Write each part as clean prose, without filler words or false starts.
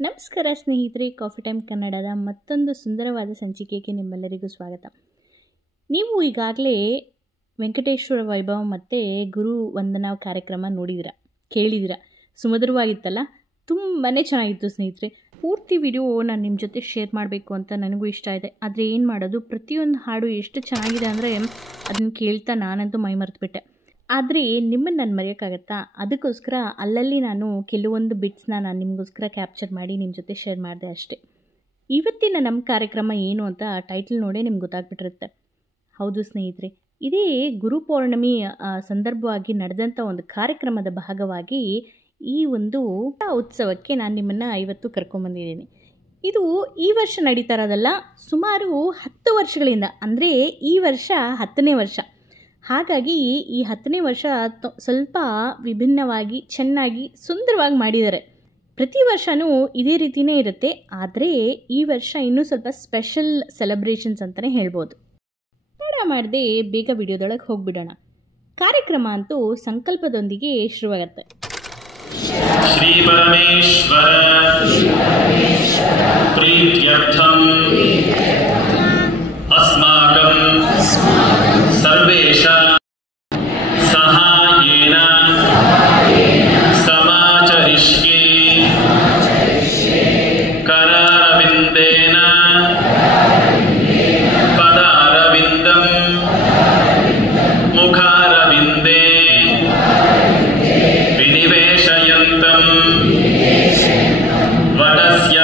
ನಮಸ್ಕಾರ ಸ್ನೇಹಿತರೆ, coffee time ಕನ್ನಡದ ಮತ್ತೊಂದು ಸುಂದರವಾದ ಸಂಚಿಕೆಗೆ ನಿಮ್ಮೆಲ್ಲರಿಗೂ ಸ್ವಾಗತ. ನೀವು ಈಗಾಗಲೇ ವೆಂಕಟೇಶ್ವರ ವೈಭವ ಮತ್ತು ಗುರು ವಂದನಾ ಕಾರ್ಯಕ್ರಮ ಕೇಳಿದಿರ. ಸುಮಧುರವಾಗಿತ್ತಲ್ಲ, ತುಂಬಾ ಚೆನ್ನಾಗಿತ್ತು ಸ್ನೇಹಿತರೆ. ಪೂರ್ತಿ ವಿಡಿಯೋ ನಾನು ನಿಮ್ಮ ಜೊತೆ ಶೇರ್ ಮಾಡಬೇಕು ಅಂತ ನನಗೂ ಇಷ್ಟ ಇದೆ. ಆದರೆ ಏನು ಮಾಡೋದು, ಪ್ರತಿಯೊಂದು ಹಾಡು ಎಷ್ಟು ಚೆನ್ನಾಗಿದೆ ಅಂದರೆ ಅದನ್ನು ಕೇಳ್ತಾ ನಾನಂತೂ ಮೈ ಮರೆತುಬಿಟ್ಟೆ. ಆದರೆ ನಿಮ್ಮನ್ನು ನಾನು ಮರೆಯೋಕ್ಕಾಗತ್ತಾ? ಅದಕ್ಕೋಸ್ಕರ ಅಲ್ಲಲ್ಲಿ ನಾನು ಕೆಲವೊಂದು ಬಿಟ್ಸ್ನ ನಾನು ನಿಮಗೋಸ್ಕರ ಕ್ಯಾಪ್ಚರ್ ಮಾಡಿ ನಿಮ್ಮ ಜೊತೆ ಶೇರ್ ಮಾಡಿದೆ ಅಷ್ಟೇ. ಇವತ್ತಿನ ನಮ್ಮ ಕಾರ್ಯಕ್ರಮ ಏನು ಅಂತ ಟೈಟಲ್ ನೋಡೇ ನಿಮ್ಗೆ ಗೊತ್ತಾಗ್ಬಿಟ್ಟಿರುತ್ತೆ. ಹೌದು ಸ್ನೇಹಿತರೆ, ಇದೇ ಗುರುಪೌರ್ಣಮಿ ಸಂದರ್ಭವಾಗಿ ನಡೆದಂಥ ಒಂದು ಕಾರ್ಯಕ್ರಮದ ಭಾಗವಾಗಿ ಈ ಒಂದು ಉತ್ಸವಕ್ಕೆ ನಾನು ನಿಮ್ಮನ್ನು ಇವತ್ತು ಕರ್ಕೊಂಬಂದಿದ್ದೀನಿ. ಇದು ಈ ವರ್ಷ ನಡೀತಾ ಇರೋದಲ್ಲ, ಸುಮಾರು 10 ವರ್ಷಗಳಿಂದ, ಅಂದರೆ ಈ ವರ್ಷ 10ನೇ ವರ್ಷ. ಹಾಗಾಗಿ ಈ 10ನೇ ವರ್ಷ ಸ್ವಲ್ಪ ವಿಭಿನ್ನವಾಗಿ, ಚೆನ್ನಾಗಿ, ಸುಂದರವಾಗಿ ಮಾಡಿದ್ದಾರೆ. ಪ್ರತಿ ವರ್ಷವೂ ಇದೇ ರೀತಿಯೇ ಇರುತ್ತೆ, ಆದರೆ ಈ ವರ್ಷ ಇನ್ನೂ ಸ್ವಲ್ಪ ಸ್ಪೆಷಲ್ ಸೆಲೆಬ್ರೇಷನ್ಸ್ ಅಂತಲೇ ಹೇಳ್ಬೋದು. ತಡ ಮಾಡದೆ ಬೇಗ ವಿಡಿಯೋದೊಳಗೆ ಹೋಗ್ಬಿಡೋಣ. ಕಾರ್ಯಕ್ರಮ ಅಂತೂ ಸಂಕಲ್ಪದೊಂದಿಗೆ ಶುರುವಾಗುತ್ತೆ. ಶ್ರೀ ಪರಮೇಶ್ವರ ಪ್ರೀತ್ಯರ್ಥಂ ಅಸ್ಮಾಕಂ ಸರ್ವೇಷಾಂ ಸಹಾಯೇನ ಸಮಾಚರಿಷ್ಯೆ ಕರಾರವಿಂದೇನ ಪದಾರವಿಂದಂ ಮುಖಾರವಿಂದೇ ವಿನಿವೇಶಯಂತಂ ವಟಸ್ಯ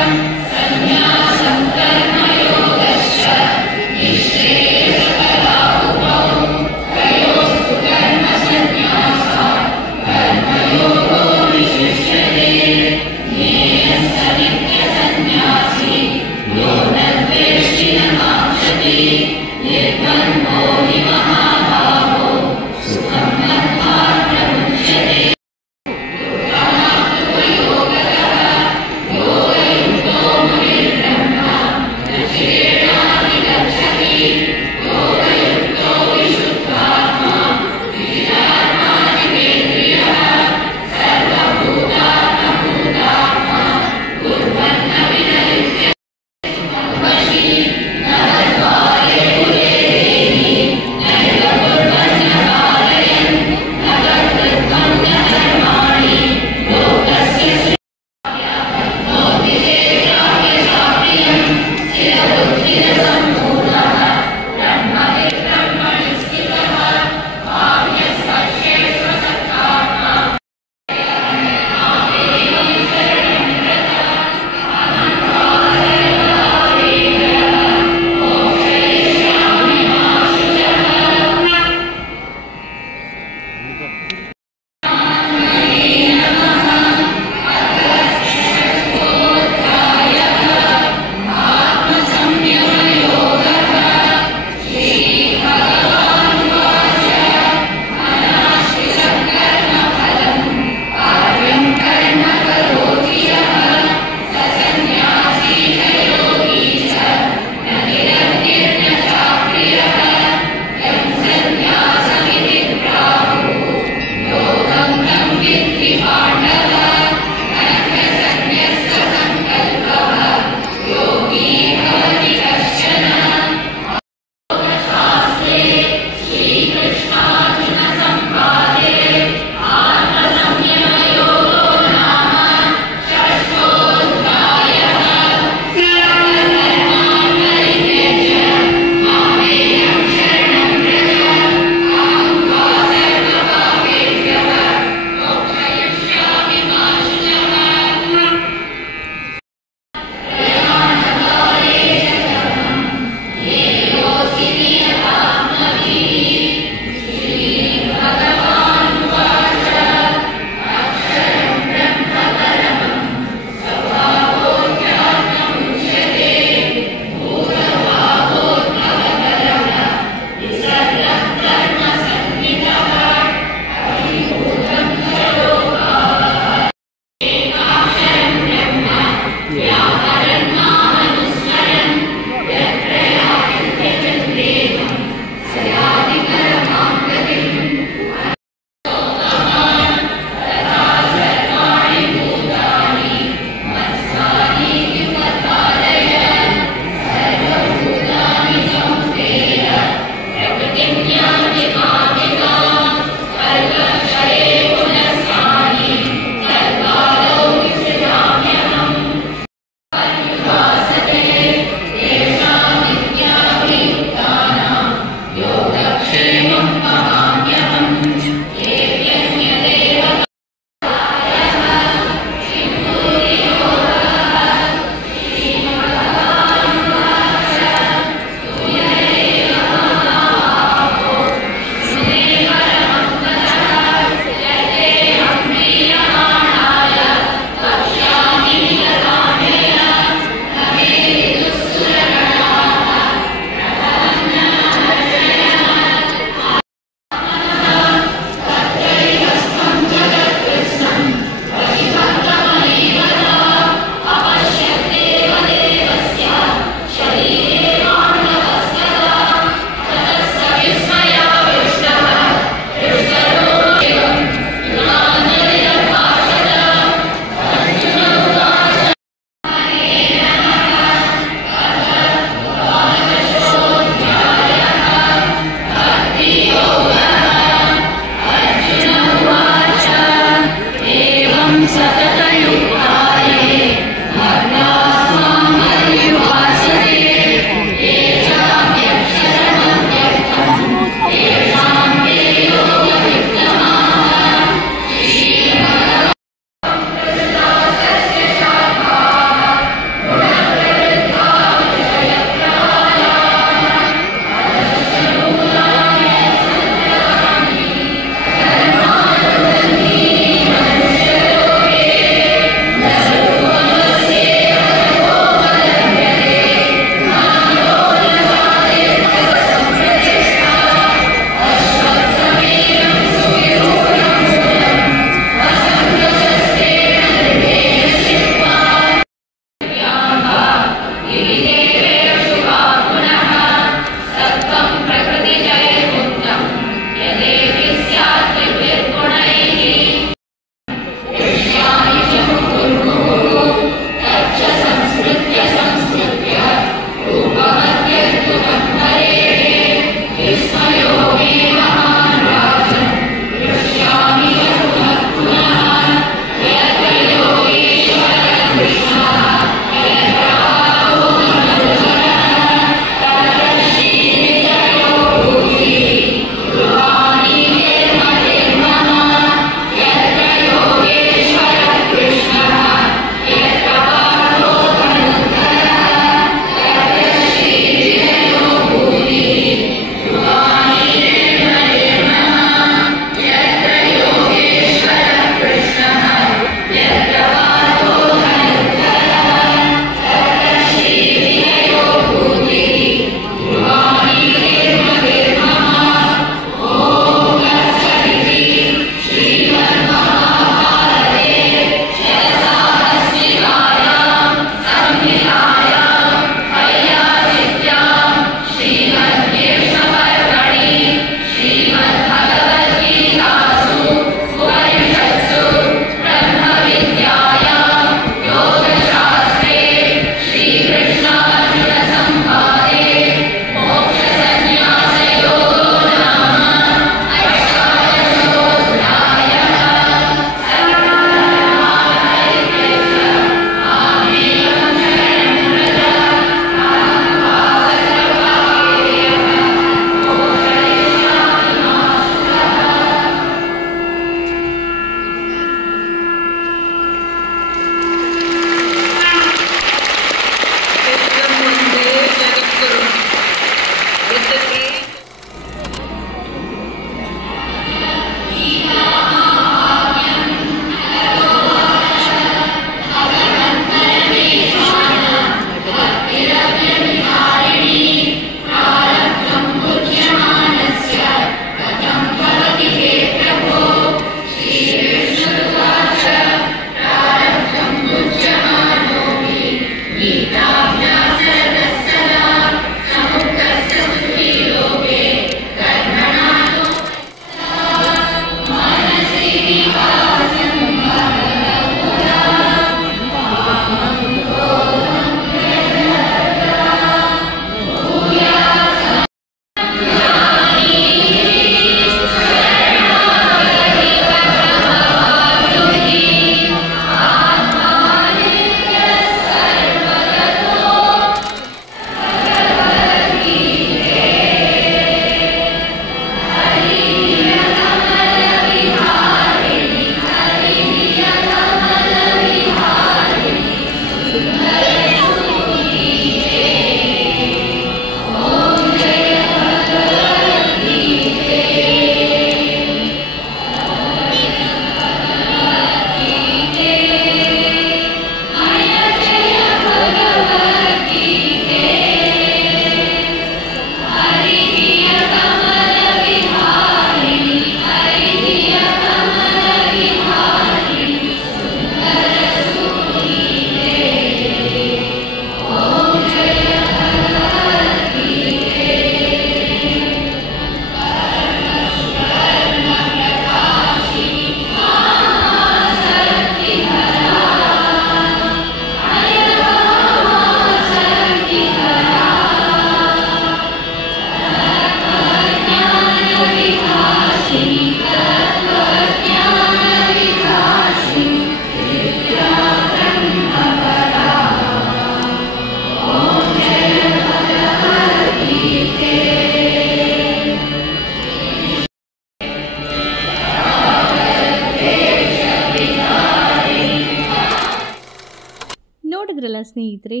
ಸ್ನೇಹಿತರೆ,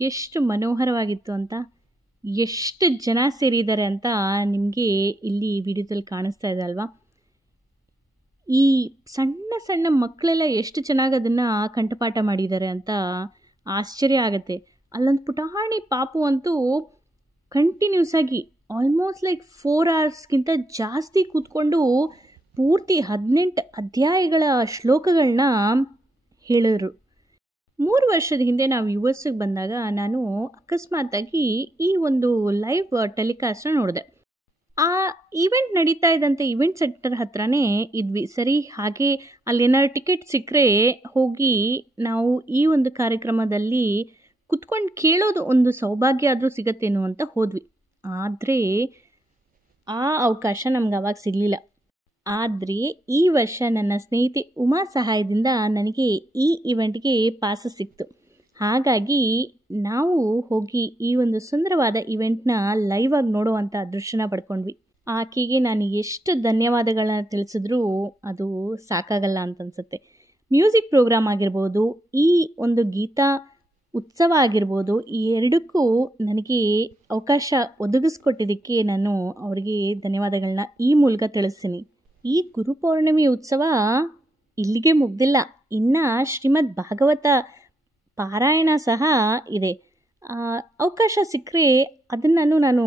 ಎಷ್ಟು ಮನೋಹರವಾಗಿತ್ತು ಅಂತ. ಎಷ್ಟು ಜನ ಸೇರಿದ್ದಾರೆ ಅಂತ ನಿಮಗೆ ಇಲ್ಲಿ ವಿಡಿಯೋದಲ್ಲಿ ಕಾಣಿಸ್ತಾ ಇದೆ ಅಲ್ವಾ. ಈ ಸಣ್ಣ ಸಣ್ಣ ಮಕ್ಕಳೆಲ್ಲ ಎಷ್ಟು ಚೆನ್ನಾಗಿ ಅದನ್ನು ಕಂಠಪಾಠ ಮಾಡಿದ್ದಾರೆ ಅಂತ ಆಶ್ಚರ್ಯ ಆಗುತ್ತೆ. ಅಲ್ಲೊಂದು ಪುಟಾಣಿ ಪಾಪು ಅಂತೂ ಕಂಟಿನ್ಯೂಸ್ ಆಗಿ ಆಲ್ಮೋಸ್ಟ್ ಲೈಕ್ 4 hours ಜಾಸ್ತಿ ಕೂತ್ಕೊಂಡು ಪೂರ್ತಿ 18 ಅಧ್ಯಾಯಗಳ ಶ್ಲೋಕಗಳನ್ನ ಹೇಳಿದ್ರು. 3 ವರ್ಷದ ಹಿಂದೆ ನಾವು US ಬಂದಾಗ ನಾನು ಅಕಸ್ಮಾತಾಗಿ ಈ ಒಂದು ಲೈವ್ ಟೆಲಿಕಾಸ್ಟ್ನ ನೋಡಿದೆ. ಆ ಈವೆಂಟ್ ನಡೀತಾ ಇದ್ದಂತೆ ಈವೆಂಟ್ ಸೆಂಟರ್ ಹತ್ರನೇ ಇದ್ವಿ. ಸರಿ, ಹಾಗೆ ಅಲ್ಲೇನಾದ್ರು ಟಿಕೆಟ್ ಸಿಕ್ಕರೆ ಹೋಗಿ ನಾವು ಈ ಒಂದು ಕಾರ್ಯಕ್ರಮದಲ್ಲಿ ಕುತ್ಕೊಂಡು ಕೇಳೋದು ಒಂದು ಸೌಭಾಗ್ಯ ಆದರೂ ಸಿಗತ್ತೇನೋ ಅಂತ ಹೋದ್ವಿ. ಆದರೆ ಆ ಅವಕಾಶ ನಮ್ಗೆ ಅವಾಗ ಸಿಗಲಿಲ್ಲ. ಆದರೆ ಈ ವರ್ಷ ನನ್ನ ಸ್ನೇಹಿತೆ ಉಮಾ ಸಹಾಯದಿಂದ ನನಗೆ ಈ ಇವೆಂಟ್ಗೆ ಪಾಸ್ ಸಿಕ್ತು. ಹಾಗಾಗಿ ನಾವು ಹೋಗಿ ಈ ಒಂದು ಸುಂದರವಾದ ಇವೆಂಟ್ನ ಲೈವ್ ಆಗಿ ನೋಡುವಂಥ ಅದೃಷ್ಟನ ಪಡ್ಕೊಂಡ್ವಿ. ಆಕೆಗೆ ನಾನು ಎಷ್ಟು ಧನ್ಯವಾದಗಳನ್ನ ತಿಳಿಸಿದ್ರೂ ಅದು ಸಾಕಾಗಲ್ಲ ಅಂತ ಅನಿಸುತ್ತೆ. ಮ್ಯೂಸಿಕ್ ಪ್ರೋಗ್ರಾಮ್ ಆಗಿರ್ಬೋದು, ಈ ಒಂದು ಗೀತಾ ಉತ್ಸವ ಆಗಿರ್ಬೋದು, ಈ ಎರಡಕ್ಕೂ ನನಗೆ ಅವಕಾಶ ಒದಗಿಸ್ಕೊಟ್ಟಿದ್ದಕ್ಕೆ ನಾನು ಅವರಿಗೆ ಧನ್ಯವಾದಗಳನ್ನ ಈ ಮೂಲಕ ತಿಳಿಸ್ತೀನಿ. ಈ ಗುರುಪೌರ್ಣಿಮೆ ಉತ್ಸವ ಇಲ್ಲಿಗೆ ಮುಗ್ದಿಲ್ಲ. ಇನ್ನು ಶ್ರೀಮದ್ ಭಾಗವತ ಪಾರಾಯಣ ಸಹ ಇದೆ. ಅವಕಾಶ ಸಿಕ್ಕರೆ ಅದನ್ನು ನಾನು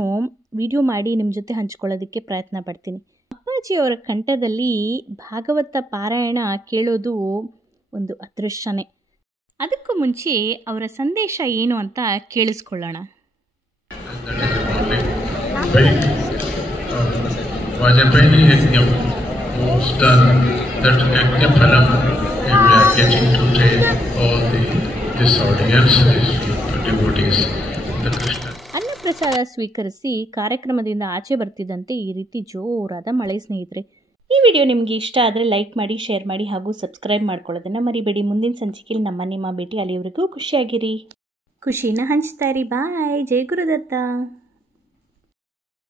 ವಿಡಿಯೋ ಮಾಡಿ ನಿಮ್ಮ ಜೊತೆ ಹಂಚ್ಕೊಳ್ಳೋದಕ್ಕೆ ಪ್ರಯತ್ನ ಪಡ್ತೀನಿ. ಅಪ್ಪಾಜಿಯವರ ಕಂಠದಲ್ಲಿ ಭಾಗವತ ಪಾರಾಯಣ ಕೇಳೋದು ಒಂದು ಅದೃಷ್ಟನೇ. ಅದಕ್ಕೂ ಮುಂಚೆ ಅವರ ಸಂದೇಶ ಏನು ಅಂತ ಕೇಳಿಸ್ಕೊಳ್ಳೋಣ. Vajpayee ಯಜ್ಞಂ was done, that yajna phalam, and we are getting to take all this audience, these devotees, the Krishna. ಅನ್ನಪ್ರಸಾದ ಸ್ವೀಕರಿಸಿ ಕಾರ್ಯಕ್ರಮದಿಂದ ಆಚೆ ಬರ್ತಿದ್ದಂತೆ ಈ ರೀತಿ ಜೋರಾದ ಮಳೆ ಸ್ನೇಹಿತರೆ. ಈ ವಿಡಿಯೋ ನಿಮಗೆ ಇಷ್ಟ ಆದರೆ ಲೈಕ್ ಮಾಡಿ, ಶೇರ್ ಮಾಡಿ ಹಾಗೂ ಸಬ್ಸ್ಕ್ರೈಬ್ ಮಾಡ್ಕೊಳ್ಳೋದನ್ನು ಮರಿಬೇಡಿ. ಮುಂದಿನ ಸಂಚಿಕೆಯಲ್ಲಿ ನಿಮ್ಮ ಭೇಟಿ. ಅಲ್ಲಿವರೆಗೂ ಖುಷಿಯಾಗಿರಿ, ಖುಷಿನ ಹಂಚ್ತಾ ಇರಿ. ಬಾಯ್. ಜೈ ಗುರುದತ್ತ.